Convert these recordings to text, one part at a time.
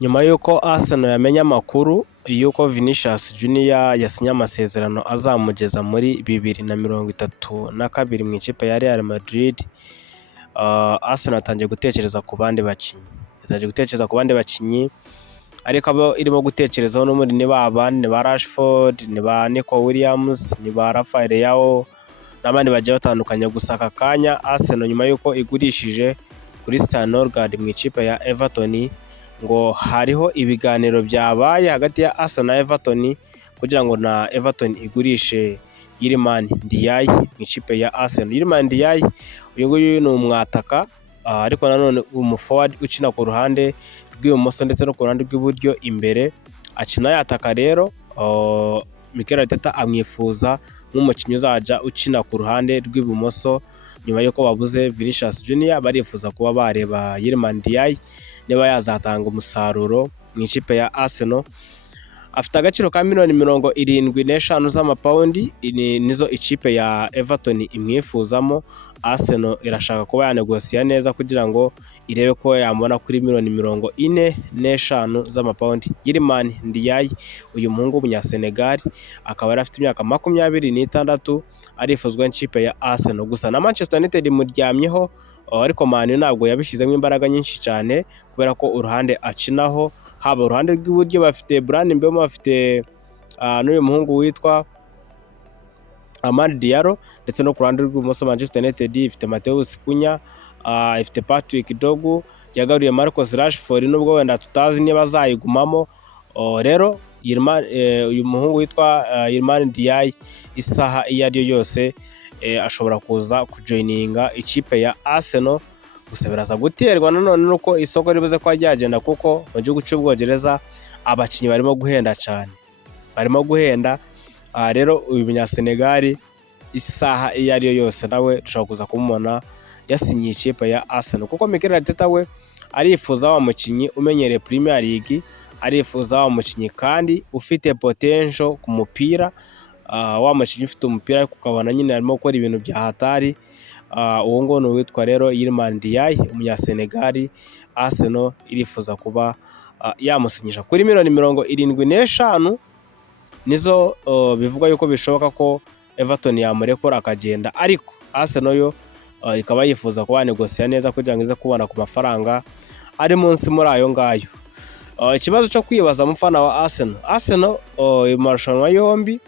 Nyuma y'uko Arsenal yamenye amakuru y'uko Vinicius Junior yasinye amasezerano azamugeza muri 2032 mu ikipe ya Real Madrid, Arsenal yatangiye gutekereza ku bandi bakinnyi, ariko abo irimo gutekerezaho n'ubundi ni ba bandi, ni ba Rashford, ni ba Nico Williams, ni ba Rafael Leao n'abandi bagiye batandukanye. Gusa aka kanya Arsenal nyuma y'uko igurishije Christian Norgard mu ikipe ya Everton, ngo hariho ibiganiro byabaye hagati ya Arsenal na Everton kugira ngo na Everton igurishe Iliman Ndiaye mu ikipe ya Arsenal. Iliman Ndiaye uyu nguyu ni umwataka, ariko nanone umuforward ukina ku ruhande rw'ibumoso ndetse no ku ruhande rw'iburyo imbere akina yataka. Rero Mikel Arteta amwifuza nk'umukinnyi uzajya ukina ku ruhande rw'ibumoso. Nyuma y'uko babuze Vinicius Junior, barifuza kuba bareba Iliman Ndiaye niba yazatanga umusaruro mu ikipe ya Arsenal. Afite agaciro ka miliyoni 75 z'amapawundi, nizo ikipe ya Everton imwifuzamo. Arsenal irashaka kuba yanegosiya neza kugira ngo irebe ko yamubona kuri miliyoni 45 z'amapawundi. Iliman Ndiaye, uyu muhungu w'umunyasenegal, akaba yari afite imyaka 26, arifuzwa n'ikipe ya Arsenal. Gusa na Manchester United muryamyeho, ariko Man U ntabwo yabishyizemo imbaraga nyinshi cyane kubera ko uruhande akinaho, haba uruhande rw'iburyo bafite Bryan Mbeumo, bafite n'uyu muhungu witwa Amad Diallo, ndetse no ku ruhande rw'ibumoso Manchester United ifite Mateus Cunha, ifite Patrick Dogu, yagaruye Marcus Rashford nubwo wenda tutazi niba azayigumamo. Rero uyu muhungu witwa Iliman Ndiaye isaha iyo ari yo yose ashobora kuza kujoininga ikipe ya Arsenal. Gusa biraza guterwa nanone nuko isoko ribuze ko ryagenda, kuko mu gihugu cy'Ubwongereza abakinnyi barimo guhenda cyane, rero uyu munyasenegal isaha iyo ari yo yose nawe dushobora kuza kumubona yasinyiye ikipe ya Arsenal, kuko Mikel Arteta we arifuza wa mukinnyi umenyereye Premier League, arifuza wa mukinnyi kandi ufite potential ku mupira, wa mukinnyi ufite umupira ariko ukabona nyine arimo gukora ibintu bya hatari. Uwo ngo ni uwitwa rero Iliman Ndiaye, umunyasenegal. Arsenal irifuza kuba yamusinyisha kuri miliyoni 75, nizo bivuga yuko bishoboka ko Everton yamurekura akagenda, ariko Arsenal yo ikaba yifuza kuba negosiya neza kugira ngo ize kubona ku mafaranga ari munsi muri ayo ngayo. Ikibazo cyo kwibaza umufana wa Arsenal mu marushanwa yombi,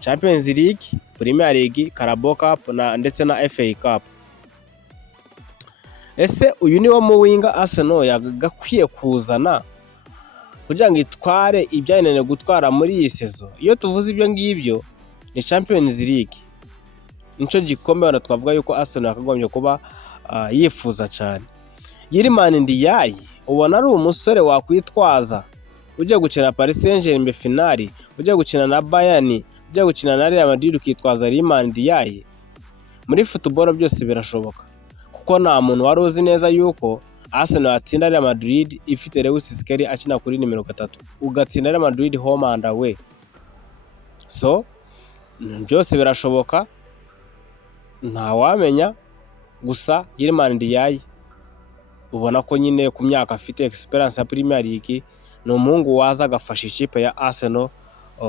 Champions League, Premier League, Carabao Cup ndetse na FA Cup, ese uyu ni wo muwinga Arsenal yagakwiye kuzana kugira ngo itware ibyanene gutwara muri iyi sezo? Iyo tuvuze ibyo ngibyo ni Champions League, nico gikombe wenda twavuga yuko Arsenal yakagombye kuba yifuza cyane. Iliman Ndiaye ubona ari umusore wakwitwaza ujya gukina Paris Saint-Germain finali, ujya gukina na Bayern, ujya gukina na Real Madrid, ukitwaza Iliman Ndiaye? Muri football byose birashoboka, kuko nta muntu wari uzi neza yuko Arsenal yatsinda Real Madrid ifite Lewis Skelly akina kuri nimero 3, ugatsinda Real Madrid home and away. So byose birashoboka, nta wamenya. Gusa Iliman Ndiaye ubona ko nyine ku myaka afite experience ya Premier League, ni umuhungu waza agafasha ikipe ya Arsenal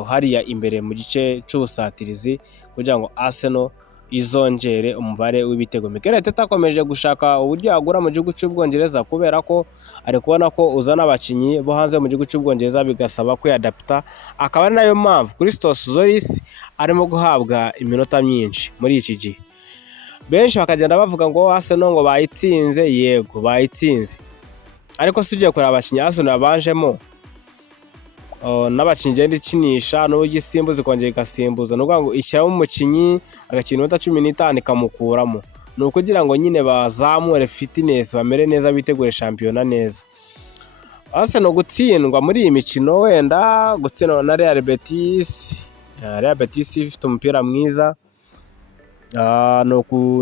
hariya imbere mu gice cy'ubusatirizi kugira ngo Arsenal izongere umubare w'ibitego. Mikel Arteta akomeje gushaka uburyo yagura mu gihugu cy'Ubwongereza, kubera ko ari kubona ko uzana abakinnyi bo hanze mu gihugu cy'Ubwongereza bigasaba kwiadapta. Akaba ari nayo mpamvu Christos Zolis arimo guhabwa iminota myinshi muri iki gihe. Benshi bakagenda bavuga ngo Arsenal ngo bayitsinze. Yego bayitsinze, ariko si ugiye kureba abakinnyi Arsenal yabanjemo n'abakinnyi igenda ikinisha n'uburyo isimbuza ikongera igasimbuza, ni ukuvuga ngo ishyiramo umukinnyi agakina iminota 15 ikamukuramo, ni ukugira ngo nyine bazamure fitness, bamere neza, bitegure shampiyona neza. Arsenal gutsindwa muri iyi mikino, wenda gutsindwa na Real Betis ifite umupira mwiza, ni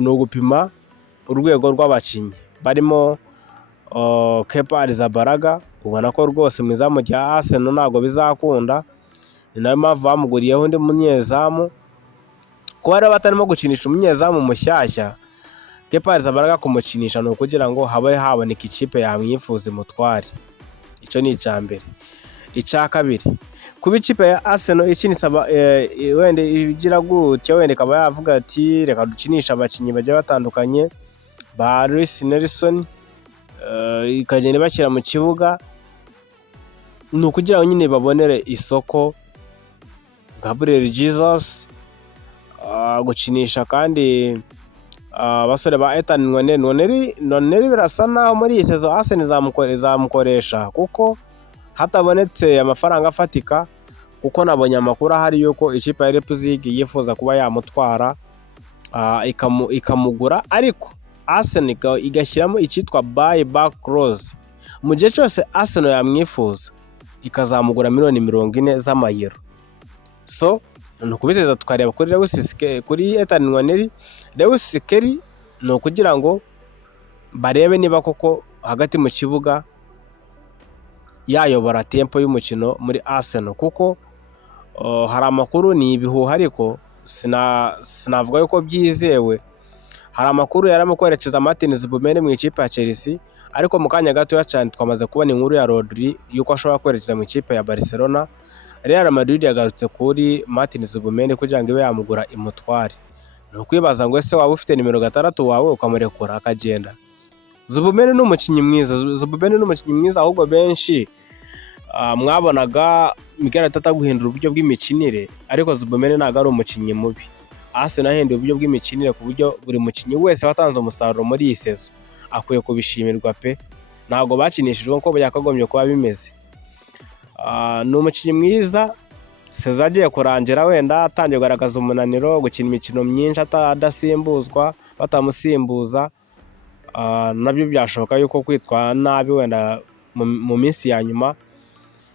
ugupima urwego rw'abakinnyi barimo Kepa Arrizabalaga, ubona ko rwose mu izamu rya Arsenal ntabwo bizakunda, ni nayo mpamvu bamuguriyeho undi munyezamu. Kuba rero batarimo gukinisha umunyezamu mushyashya, Kepa Arrizabalaga kumukinisha ni ukugira ngo habe haboneka ikipe yamwifuza imutware. icyo ni icya mbere. Icya kabiri, kuba ikipe ya Arsenal ikinisa wenda igira gutya, wenda ikaba yavuga ati reka dukinisha abakinnyi bagiye batandukanye ba Luis Nelson, ikagenda bashyira mu kibuga, ni ukugira ngo nyine babonere isoko Gabriel Jesus, gukinisha kandi abasore ba Ethan Nwaneri birasa naho muri iyi sezo Arsenal izamukoresha kuko hatabonetse amafaranga afatika, kuko nabonye amakuru ahari yuko ikipe ya Leipzig yifuza kuba yamutwara ikamugura, ariko Arsenal igashyiramo icyitwa buy back clause. Mu gihe cyose Arsenal yamwifuza ikazamugura $40 z'amayero. So ni ukubiteza tukareba kuri Ethan Nwaneri. Lewis Kelly ni ukugira ngo barebe niba koko hagati mu kibuga yayobora tempo y'umukino muri Arsenal, kuko hari amakuru ni ibihuha ariko sinavuga yuko byizewe. Hari amakuru yarimo kwerekeza Martin Zubimendi mu ikipe ya Chelsea, ariko mu kanya gato cyane twamaze kubona inkuru ya Rodri yuko ashobora kwerekeza mu ikipe ya Barcelona. Real Madrid yagarutse kuri Martin Zubimendi kugira ngo ibe yamugura imutware. Ni ukwibaza ngo ese waba ufite nimero 6 wawe ukamurekura akagenda? Zubimendi ni umukinnyi mwiza, ahubwo benshi mwabonaga Mikel Arteta guhindura uburyo bw'imikinire, ariko Zubimendi ntabwo ari umukinnyi mubi. Arsenal yahinduye uburyo bw'imikinire ku buryo buri mukinnyi wese watanze umusaruro muri iyi sezo akwiye kubishimirwa pe. Ntabwo bakinishijwe uko byakagombye kuba bimeze. Ni umukinnyi mwiza, sezo agiye kurangira wenda atangiye kugaragaza umunaniro, gukina imikino myinshi adasimbuzwa, batamusimbuza, nabyo byashoboka yuko kwitwara nabi wenda mu minsi ya nyuma.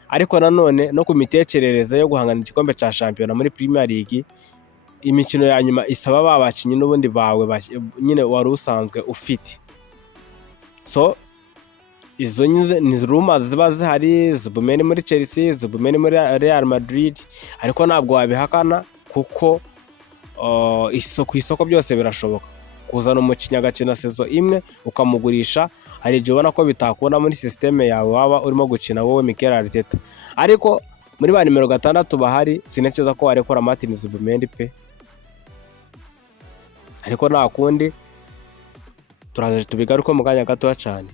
Ariko nanone no ku mitekerereze yo guhangana igikombe cya shampiyona muri Premier League, imikino ya nyuma isaba babakinnyi n'ubundi bawe nyine wari usanzwe ufite. So izo ni rumors ziba zihari, Zubimendi muri Chelsea, Zubimendi muri Real Madrid, ariko ntabwo wabihakana kuko ku isoko byose birashoboka. Kuzana umukinnyi agakina sezo imwe ukamugurisha, hari igihe ubona ko bitakunda muri systeme yawe waba urimo gukina wowe Mikel Arteta. Ariko muri ba nimero 6 bahari sinekeza ko warekora Martin Zubimendi pe. Ariko nta kundi turaje tubigaruka mu kanya gato cyane.